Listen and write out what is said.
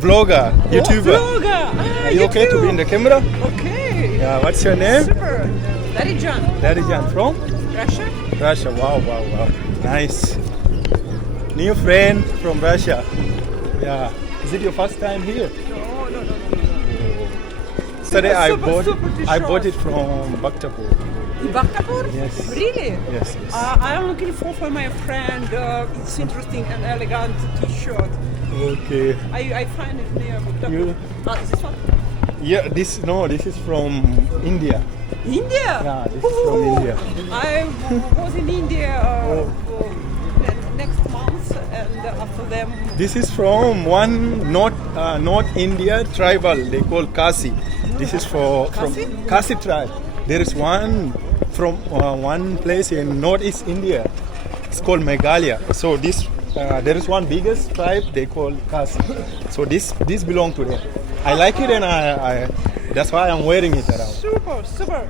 vlogger, YouTuber. Vlogger. Are you okay to be in the camera? Okay. Yeah, what's your name? Super. Darijan. Darijan from? Russia. Russia. Wow, wow, wow. Nice. New friend from Russia. Yeah. Is it your first time here? No. Yesterday I Super bought it from Bhaktapur. Bhaktapur? Yes. Really? Yes. I'm looking for my friend. It's interesting and elegant t-shirt. Okay. I find it near Bhaktapur. This one? Yeah, this is from India. India? Yeah, this is from India. I was in India next month, and after them. This is from one North India tribal. They call Khasi. This is from Khasi tribe. There is one from one place in Northeast India. It's called Meghalaya. So there is one biggest tribe they call Khasi. So this belong to them. I like it, and I that's why I'm wearing it around. Super.